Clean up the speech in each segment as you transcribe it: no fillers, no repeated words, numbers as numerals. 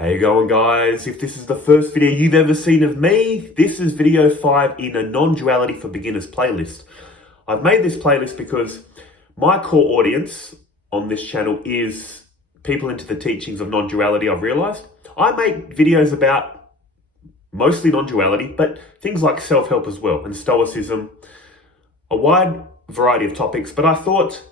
How you going, guys? If this is the first video you've ever seen of me, this is video 5 in a Non-Duality for Beginners playlist. I've made this playlist because my core audience on this channel is people into the teachings of non-duality. I've realized I make videos about mostly non-duality, but things like self-help as well, and stoicism, a wide variety of topics. But I thought,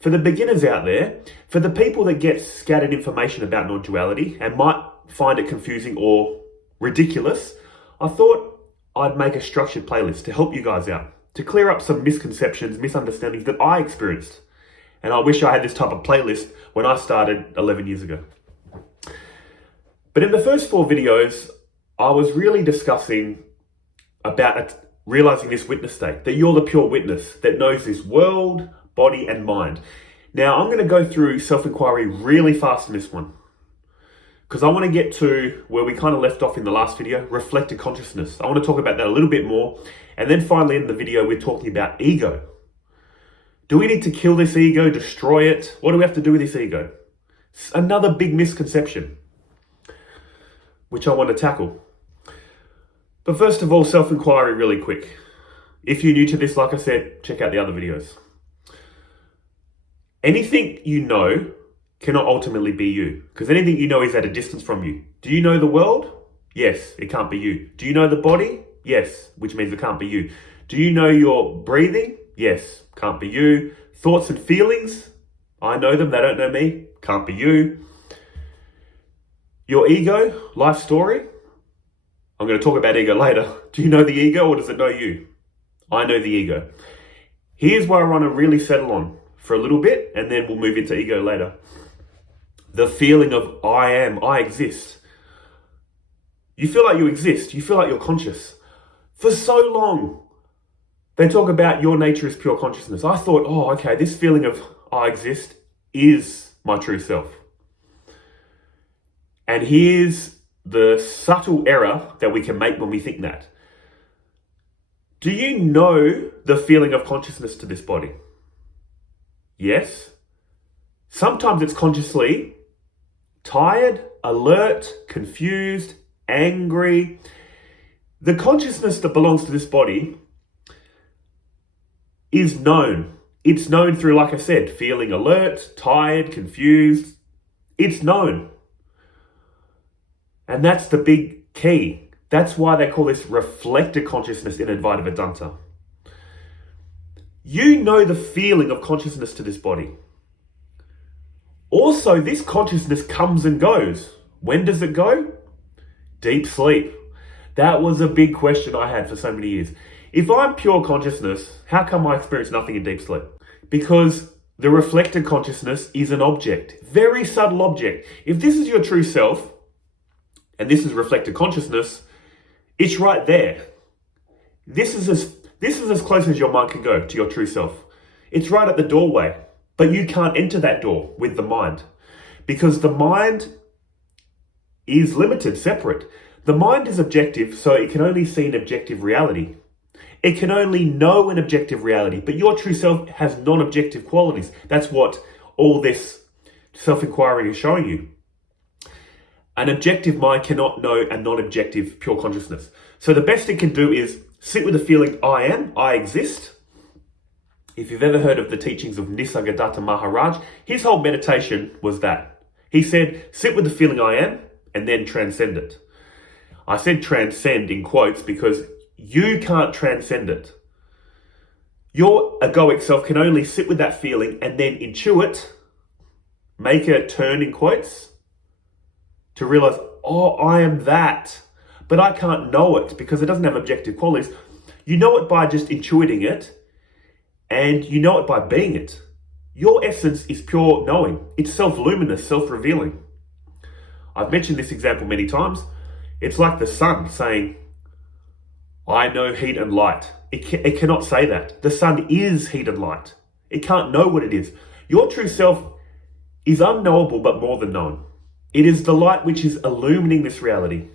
for the beginners out there, for the people that get scattered information about non-duality and might find it confusing or ridiculous, I thought I'd make a structured playlist to help you guys out, to clear up some misconceptions, misunderstandings that I experienced. And I wish I had this type of playlist when I started 11 years ago. But in the first 4 videos, I was really discussing about realizing this witness state, that you're the pure witness that knows this world, body and mind. Now, I'm going to go through self-inquiry really fast in this one, because I want to get to where we kind of left off in the last video, reflected consciousness. I want to talk about that a little bit more. And then finally in the video, we're talking about ego. Do we need to kill this ego, destroy it? What do we have to do with this ego? It's another big misconception, which I want to tackle. But first of all, self-inquiry really quick. If you're new to this, like I said, check out the other videos. Anything you know cannot ultimately be you, because anything you know is at a distance from you. Do you know the world? Yes, it can't be you. Do you know the body? Yes, which means it can't be you. Do you know your breathing? Yes, can't be you. Thoughts and feelings? I know them, they don't know me. Can't be you. Your ego, life story? I'm going to talk about ego later. Do you know the ego or does it know you? I know the ego. Here's where I want to really settle on for a little bit, and then we'll move into ego later. The feeling of I am, I exist. You feel like you exist. You feel like you're conscious. For so long, they talk about your nature is pure consciousness. I thought, oh, okay, this feeling of I exist is my true self. And here's the subtle error that we can make when we think that. Do you know the feeling of consciousness to this body? Yes. Sometimes it's consciously tired, alert, confused, angry. The consciousness that belongs to this body is known. It's known through, like I said, feeling alert, tired, confused. It's known. And that's the big key. That's why they call this reflected consciousness in Advaita Vedanta. You know the feeling of consciousness to this body. Also, this consciousness comes and goes. When does it go? Deep sleep. That was a big question I had for so many years. If I'm pure consciousness, how come I experience nothing in deep sleep? Because the reflected consciousness is an object, very subtle object. If this is your true self, and this is reflected consciousness, it's right there. This is as close as your mind can go to your true self. It's right at the doorway, but you can't enter that door with the mind, because the mind is limited, separate. The mind is objective, so it can only see an objective reality. It can only know an objective reality, but your true self has non-objective qualities. That's what all this self-inquiry is showing you. An objective mind cannot know a non-objective pure consciousness. So the best it can do is sit with the feeling I am, I exist. If you've ever heard of the teachings of Nisargadatta Maharaj, his whole meditation was that. He said, sit with the feeling I am and then transcend it. I said transcend in quotes because you can't transcend it. Your egoic self can only sit with that feeling and then intuit, make a turn in quotes, to realize, oh, I am that. But I can't know it because it doesn't have objective qualities. You know it by just intuiting it, and you know it by being it. Your essence is pure knowing. It's self-luminous, self-revealing. I've mentioned this example many times. It's like the sun saying, I know heat and light. It cannot say that. The sun is heat and light. It can't know what it is. Your true self is unknowable but more than known. It is the light which is illumining this reality,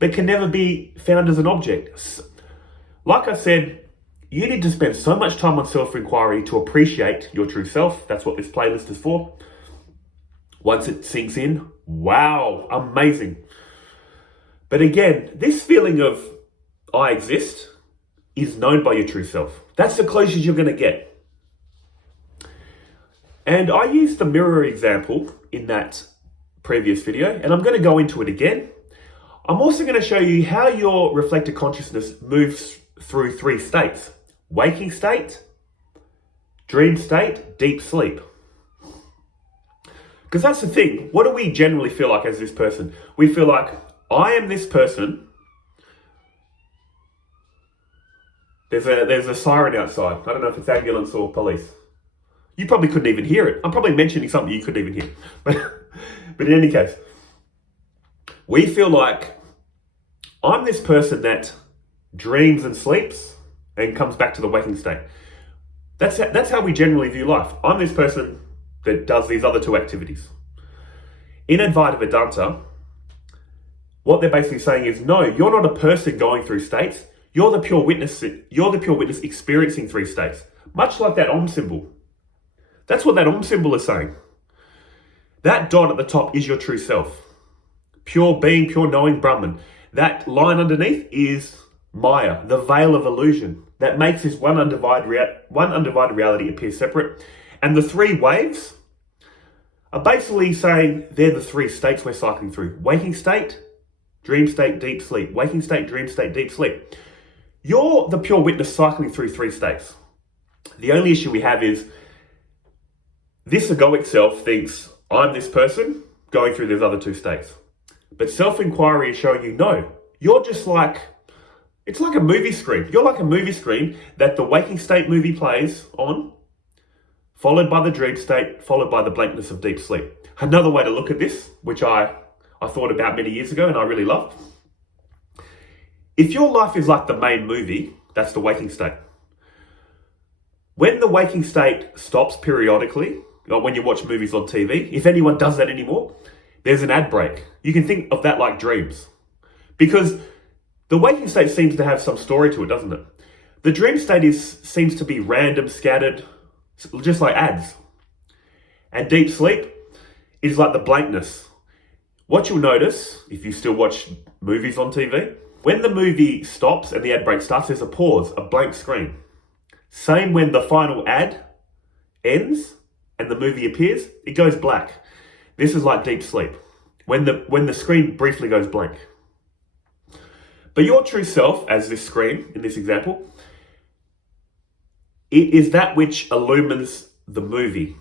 but can never be found as an object. Like I said, you need to spend so much time on self-inquiry to appreciate your true self. That's what this playlist is for. Once it sinks in, Wow, amazing. But again, this feeling of I exist is known by your true self. That's the closest you're going to get. And I used the mirror example in that previous video, and I'm going to go into it again. I'm also going to show you how your reflected consciousness moves through 3 states: waking state, dream state, deep sleep. Because that's the thing. What do we generally feel like as this person? We feel like, I am this person. There's a siren outside. I don't know if it's ambulance or police. You probably couldn't even hear it. I'm probably mentioning something you couldn't even hear. But in any case, we feel like I'm this person that dreams and sleeps and comes back to the waking state. That's how we generally view life. I'm this person that does these other 2 activities. In Advaita Vedanta, what they're basically saying is, no, you're not a person going through states. You're the pure witness. You're the pure witness experiencing 3 states. Much like that Om symbol. That's what that Om symbol is saying. That dot at the top is your true self. Pure being, pure knowing Brahman. That line underneath is Maya, the veil of illusion that makes this one undivided reality appear separate. And the 3 waves are basically saying they're the 3 states we're cycling through. Waking state, dream state, deep sleep. Waking state, dream state, deep sleep. You're the pure witness cycling through 3 states. The only issue we have is this egoic self thinks I'm this person going through those other 2 states. But self-inquiry is showing you, no, you're just like, it's like a movie screen. You're like a movie screen that the waking state movie plays on, followed by the dream state, followed by the blankness of deep sleep. Another way to look at this, which I thought about many years ago and I really love. If your life is like the main movie, that's the waking state. When the waking state stops periodically, or when you watch movies on TV, if anyone does that anymore, there's an ad break. You can think of that like dreams. Because the waking state seems to have some story to it, doesn't it? The dream state seems to be random, scattered, just like ads. And deep sleep is like the blankness. What you'll notice, if you still watch movies on TV, when the movie stops and the ad break starts, there's a pause, a blank screen. Same when the final ad ends and the movie appears, it goes black. This is like deep sleep, when the screen briefly goes blank. But your true self, as this screen in this example, it is that which illumines the movie,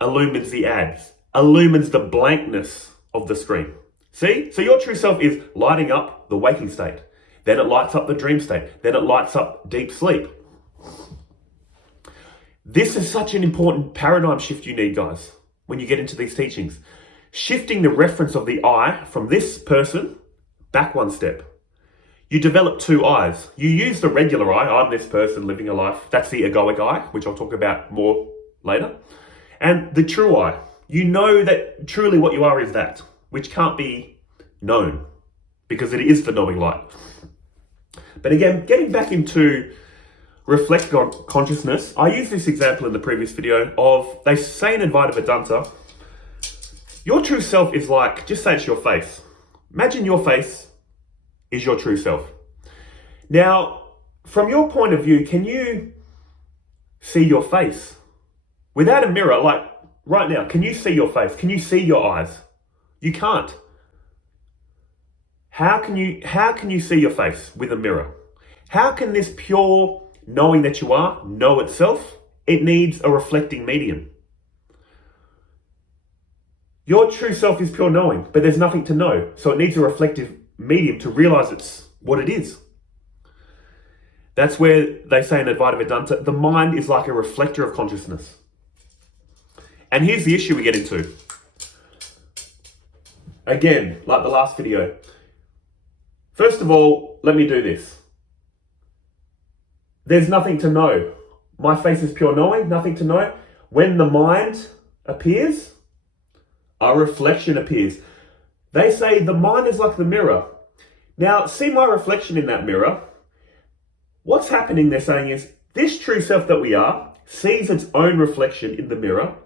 illumines the ads, illumines the blankness of the screen. See? So your true self is lighting up the waking state. Then it lights up the dream state. Then it lights up deep sleep. This is such an important paradigm shift you need, guys, when you get into these teachings. Shifting the reference of the I from this person back 1 step. You develop 2 eyes. You use the regular eye, I'm this person living a life. That's the egoic eye, which I'll talk about more later. And the true eye. You know that truly what you are is that, which can't be known because it is the knowing light. But again, getting back into reflect consciousness, I used this example in the previous video of, they say in Advaita Vedanta, your true self is like, just say it's your face. Imagine your face is your true self. Now, from your point of view, can you see your face? Without a mirror, like right now, can you see your face? Can you see your eyes? You can't. How can you see your face with a mirror? How can this pure knowing that you are know itself? It needs a reflecting medium. Your true self is pure knowing, but there's nothing to know. So it needs a reflective medium to realize it's what it is. That's where they say in Advaita Vedanta, the mind is like a reflector of consciousness. And here's the issue we get into. Again, like the last video. First of all, let me do this. There's nothing to know. My face is pure knowing, nothing to know. When the mind appears, a reflection appears. They say the mind is like the mirror. Now, see my reflection in that mirror. What's happening, they're saying, is this true self that we are sees its own reflection in the mirror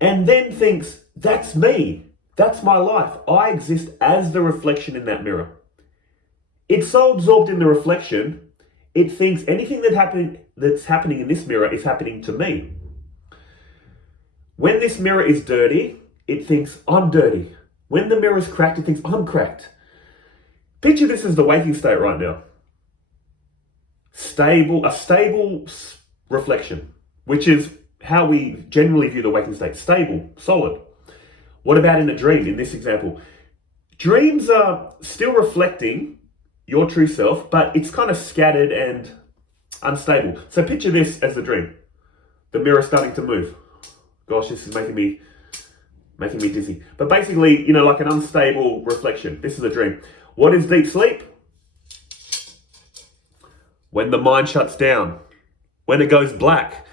and then thinks, that's me. That's my life. I exist as the reflection in that mirror. It's so absorbed in the reflection, it thinks anything that's happening in this mirror is happening to me. When this mirror is dirty, it thinks I'm dirty. When the mirror is cracked, it thinks I'm cracked. Picture this as the waking state right now. A stable reflection, which is how we generally view the waking state. Stable, solid. What about in a dream, in this example? Dreams are still reflecting your true self, but it's kind of scattered and unstable. So picture this as the dream. The mirror starting to move. Gosh, this is making me dizzy. But basically, like an unstable reflection. This is a dream. What is deep sleep? When the mind shuts down. When it goes black.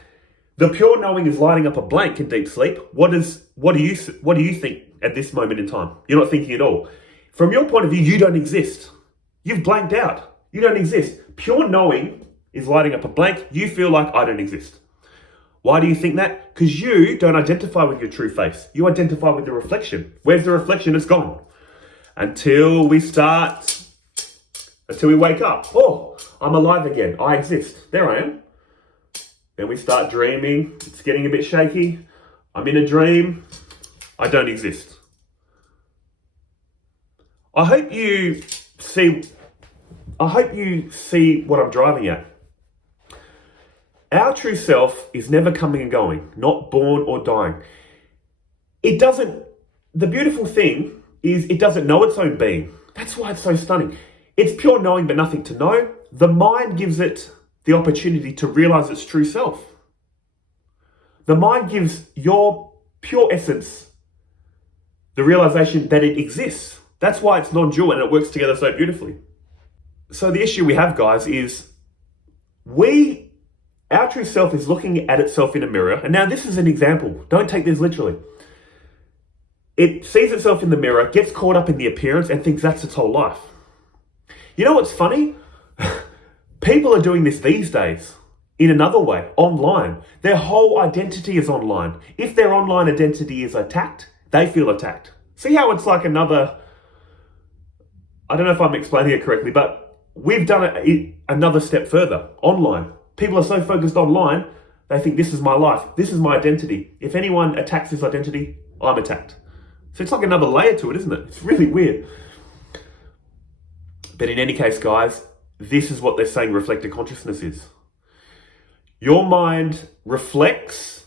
The pure knowing is lighting up a blank in deep sleep. What do you think at this moment in time? You're not thinking at all. From your point of view, you don't exist. You've blanked out. You don't exist. Pure knowing is lighting up a blank. You feel like I don't exist. Why do you think that? Because you don't identify with your true face. You identify with the reflection. Where's the reflection? It's gone. Until we wake up. Oh, I'm alive again. I exist. There I am. Then we start dreaming. It's getting a bit shaky. I'm in a dream. I don't exist. I hope you see what I'm driving at. Our true self is never coming and going, not born or dying. The beautiful thing is it doesn't know its own being. That's why it's so stunning. It's pure knowing but nothing to know. The mind gives it the opportunity to realize its true self. The mind gives your pure essence the realization that it exists. That's why it's non-dual and it works together so beautifully. So the issue we have, guys, is our true self is looking at itself in a mirror. And now this is an example. Don't take this literally. It sees itself in the mirror, gets caught up in the appearance and thinks that's its whole life. You know what's funny? People are doing this these days in another way, online. Their whole identity is online. If their online identity is attacked, they feel attacked. See how it's like another, I don't know if I'm explaining it correctly, but we've done it another step further, online. People are so focused online, they think this is my life, this is my identity. If anyone attacks this identity, I'm attacked. So it's like another layer to it, isn't it? It's really weird. But in any case, guys, this is what they're saying reflected consciousness is. Your mind reflects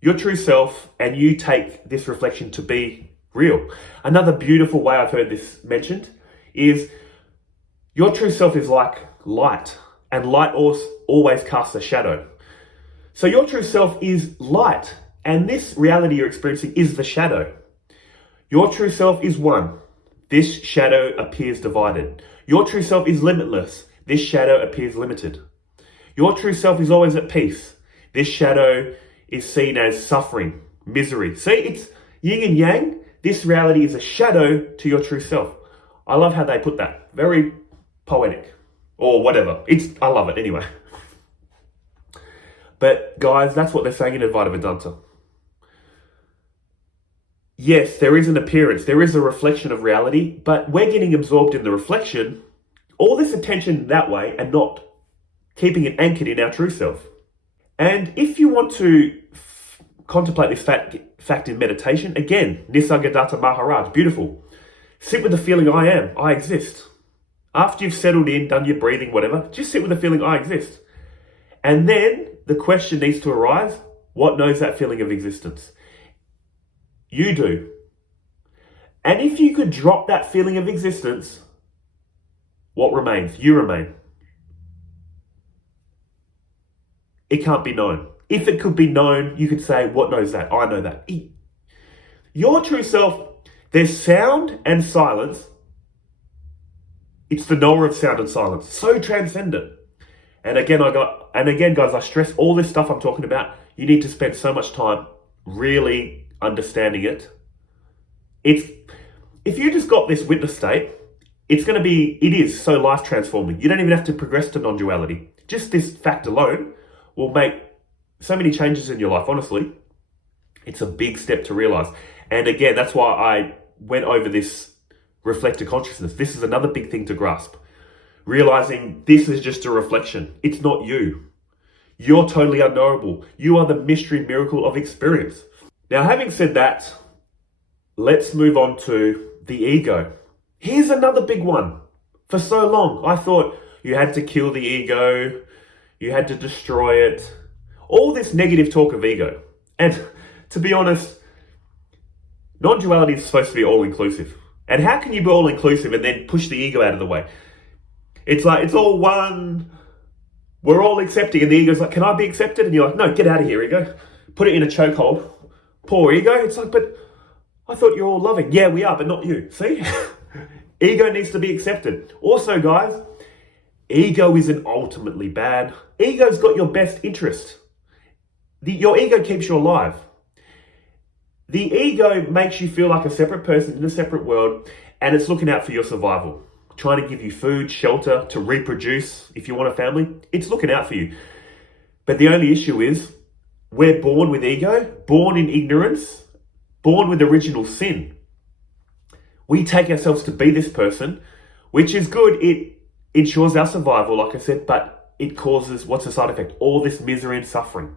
your true self and you take this reflection to be real. Another beautiful way I've heard this mentioned is your true self is like light, and light always casts a shadow. So your true self is light, and this reality you're experiencing is the shadow. Your true self is one. This shadow appears divided. Your true self is limitless. This shadow appears limited. Your true self is always at peace. This shadow is seen as suffering, misery. See, it's yin and yang. This reality is a shadow to your true self. I love how they put that. Very poetic. Or whatever. I love it anyway. But guys, that's what they're saying in Advaita Vedanta. Yes, there is an appearance. There is a reflection of reality, but we're getting absorbed in the reflection. All this attention that way and not keeping it anchored in our true self. And if you want to contemplate this fact in meditation, again, Nisargadatta Maharaj, beautiful. Sit with the feeling I am, I exist. After you've settled in, done your breathing, whatever, just sit with the feeling I exist. And then the question needs to arise, what knows that feeling of existence? You do. And if you could drop that feeling of existence, what remains? You remain. It can't be known. If it could be known, you could say, what knows that? I know that. Your true self, there's sound and silence. It's the knower of sound and silence. So transcendent. And again, guys, I stress all this stuff I'm talking about. You need to spend so much time really understanding it. If you just got this witness state, it is so life transforming. You don't even have to progress to non-duality. Just this fact alone will make so many changes in your life, honestly. It's a big step to realize. And again, that's why I went over this reflector consciousness. This is another big thing to grasp. Realizing this is just a reflection. It's not you. You're totally unknowable. You are the mystery miracle of experience. Now, having said that, let's move on to the ego. Here's another big one. For so long, I thought you had to kill the ego, you had to destroy it, all this negative talk of ego. And to be honest, non-duality is supposed to be all-inclusive. And how can you be all-inclusive and then push the ego out of the way? It's like, it's all one, we're all accepting, and the ego's like, can I be accepted? And you're like, no, get out of here, ego. Put it in a chokehold. Poor ego. It's like, but I thought you're all loving. Yeah, we are, but not you. See? Ego needs to be accepted. Also, guys, ego isn't ultimately bad. Ego's got your best interest. Your ego keeps you alive. The ego makes you feel like a separate person in a separate world, and it's looking out for your survival. Trying to give you food, shelter, to reproduce if you want a family. It's looking out for you. But the only issue is, we're born with ego, born in ignorance, born with original sin. We take ourselves to be this person, which is good. It ensures our survival, like I said, but it causes, what's the side effect? All this misery and suffering.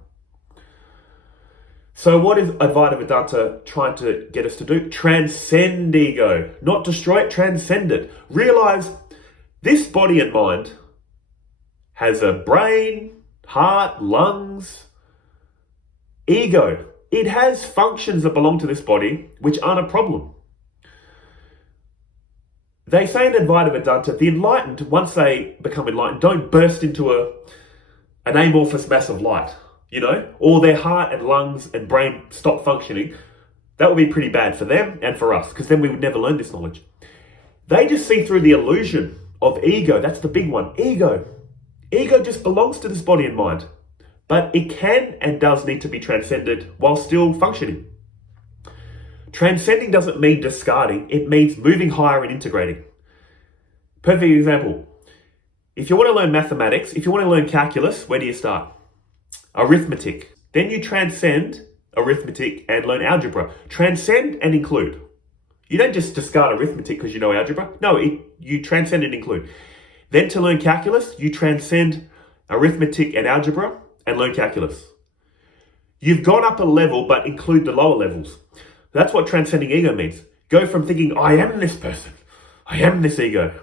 So what is Advaita Vedanta trying to get us to do? Transcend ego. Not destroy it, transcend it. Realize this body and mind has a brain, heart, lungs, ego. It has functions that belong to this body, which aren't a problem. They say in Advaita Vedanta, the enlightened, once they become enlightened, don't burst into an amorphous mass of light. You know, or their heart and lungs and brain stop functioning. That would be pretty bad for them and for us, because then we would never learn this knowledge. They just see through the illusion of ego. That's the big one. Ego. Ego just belongs to this body and mind, but it can and does need to be transcended while still functioning. Transcending doesn't mean discarding. It means moving higher and integrating. Perfect example. If you want to learn mathematics, if you want to learn calculus, where do you start? Arithmetic. Then you transcend arithmetic and learn algebra. Transcend and include. You don't just discard arithmetic because you know algebra. No, you transcend and include. Then to learn calculus, you transcend arithmetic and algebra and learn calculus. You've gone up a level, but include the lower levels. That's what transcending ego means. Go from thinking, I am this person. I am this ego.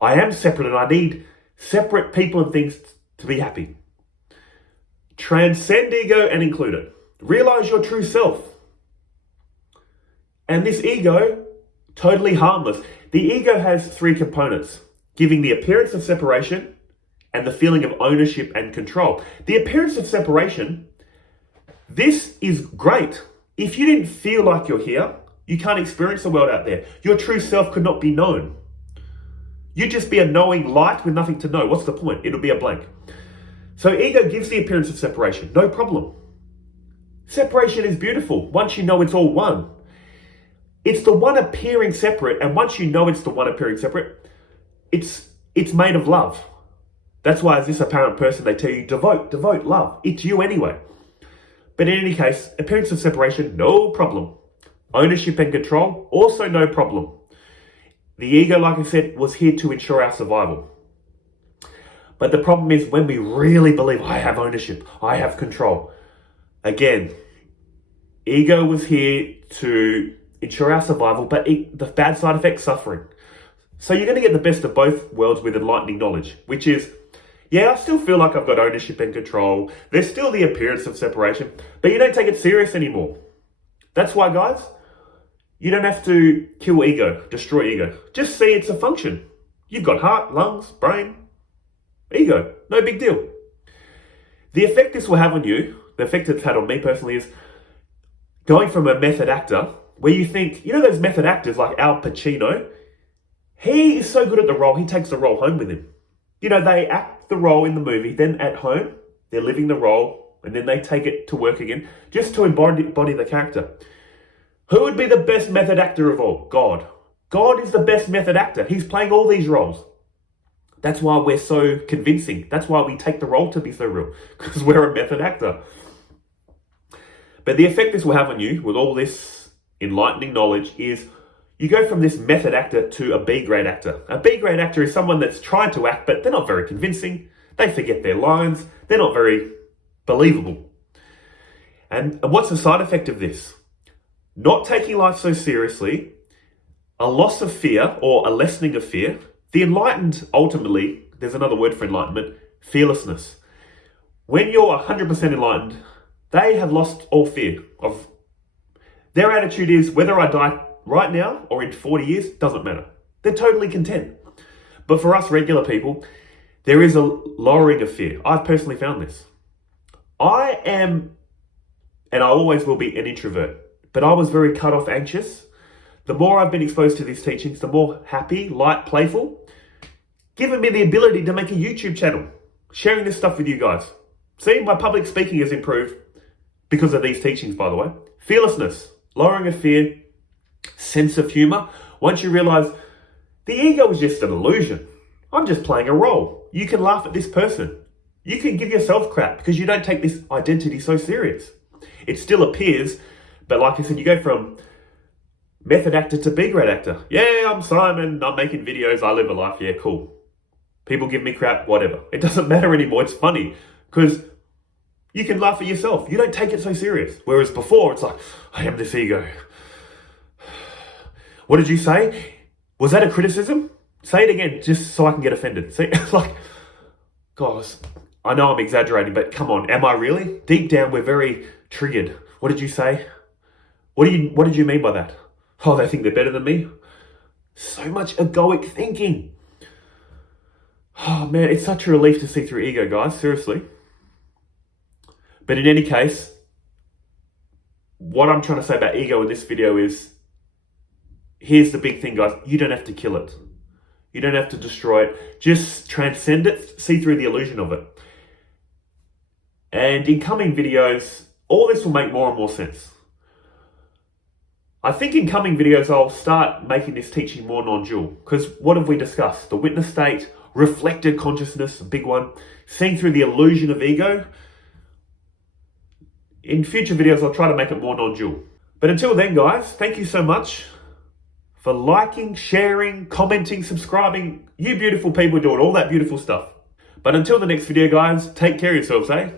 I am separate and I need separate people and things to be happy. Transcend ego and include it. Realize your true self. And this ego, totally harmless. The ego has three components, giving the appearance of separation and the feeling of ownership and control. The appearance of separation, this is great. If you didn't feel like you're here, you can't experience the world out there. Your true self could not be known. You'd just be a knowing light with nothing to know. What's the point? It'll be a blank. So ego gives the appearance of separation, no problem. Separation is beautiful once you know it's all one. It's the one appearing separate, and once you know it's the one appearing separate, it's made of love. That's why as this apparent person, they tell you, devote, love. It's you anyway. But in any case, appearance of separation, no problem. Ownership and control, also no problem. The ego, like I said, was here to ensure our survival. But the problem is when we really believe, I have ownership, I have control. Again, ego was here to ensure our survival, but the bad side effect, suffering. So you're going to get the best of both worlds with enlightening knowledge, which is, yeah, I still feel like I've got ownership and control. There's still the appearance of separation, but you don't take it serious anymore. That's why, guys, you don't have to kill ego, destroy ego. Just see it's a function. You've got heart, lungs, brain, ego, no big deal. The effect this will have on you, the effect it's had on me personally, is going from a method actor where you think, you know those method actors like Al Pacino? He is so good at the role, he takes the role home with him. You know, they act the role in the movie, then at home, they're living the role, and then they take it to work again, just to embody the character. Who would be the best method actor of all? God. God is the best method actor. He's playing all these roles. That's why we're so convincing. That's why we take the role to be so real, because we're a method actor. But the effect this will have on you with all this enlightening knowledge is You go from this method actor to a B-grade actor. A B-grade actor is someone that's tried to act, but they're not very convincing. They forget their lines. They're not very believable. And what's the side effect of this? Not taking life so seriously, a loss of fear or a lessening of fear. The enlightened, ultimately, there's another word for enlightenment, fearlessness. When you're 100% enlightened, they have lost all fear of. Their attitude is, whether I die right now or in 40 years, doesn't matter. They're totally content. But for us regular people, there is a lowering of fear. I've personally found this. I am, and I always will be, an introvert, but I was very cut off anxious. The more I've been exposed to these teachings, the more happy, light, playful, giving me the ability to make a YouTube channel, sharing this stuff with you guys. See, my public speaking has improved because of these teachings, by the way. Fearlessness, lowering of fear, sense of humor. Once you realize the ego is just an illusion. I'm just playing a role. You can laugh at this person. You can give yourself crap because you don't take this identity so serious. It still appears, but like I said, you go from method actor to B-grade actor. Yeah, I'm Simon, I'm making videos, I live a life, yeah, cool. People give me crap, whatever. It doesn't matter anymore, it's funny because you can laugh at yourself. You don't take it so serious. Whereas before, it's like, I am this ego. What did you say? Was that a criticism? Say it again, just so I can get offended. See, like, gosh, I know I'm exaggerating, but come on, am I really? Deep down, we're very triggered. What did you say? What did you mean by that? Oh, they think they're better than me? So much egoic thinking. Oh man, it's such a relief to see through ego, guys, seriously. But in any case, what I'm trying to say about ego in this video is, here's the big thing, guys. You don't have to kill it. You don't have to destroy it. Just transcend it, see through the illusion of it. And in coming videos, all this will make more and more sense. I think in coming videos, I'll start making this teaching more non-dual. Because what have we discussed? The witness state, reflected consciousness, a big one. Seeing through the illusion of ego. In future videos, I'll try to make it more non-dual. But until then, guys, thank you so much for liking, sharing, commenting, subscribing. You beautiful people doing all that beautiful stuff. But until the next video, guys, take care of yourselves, eh?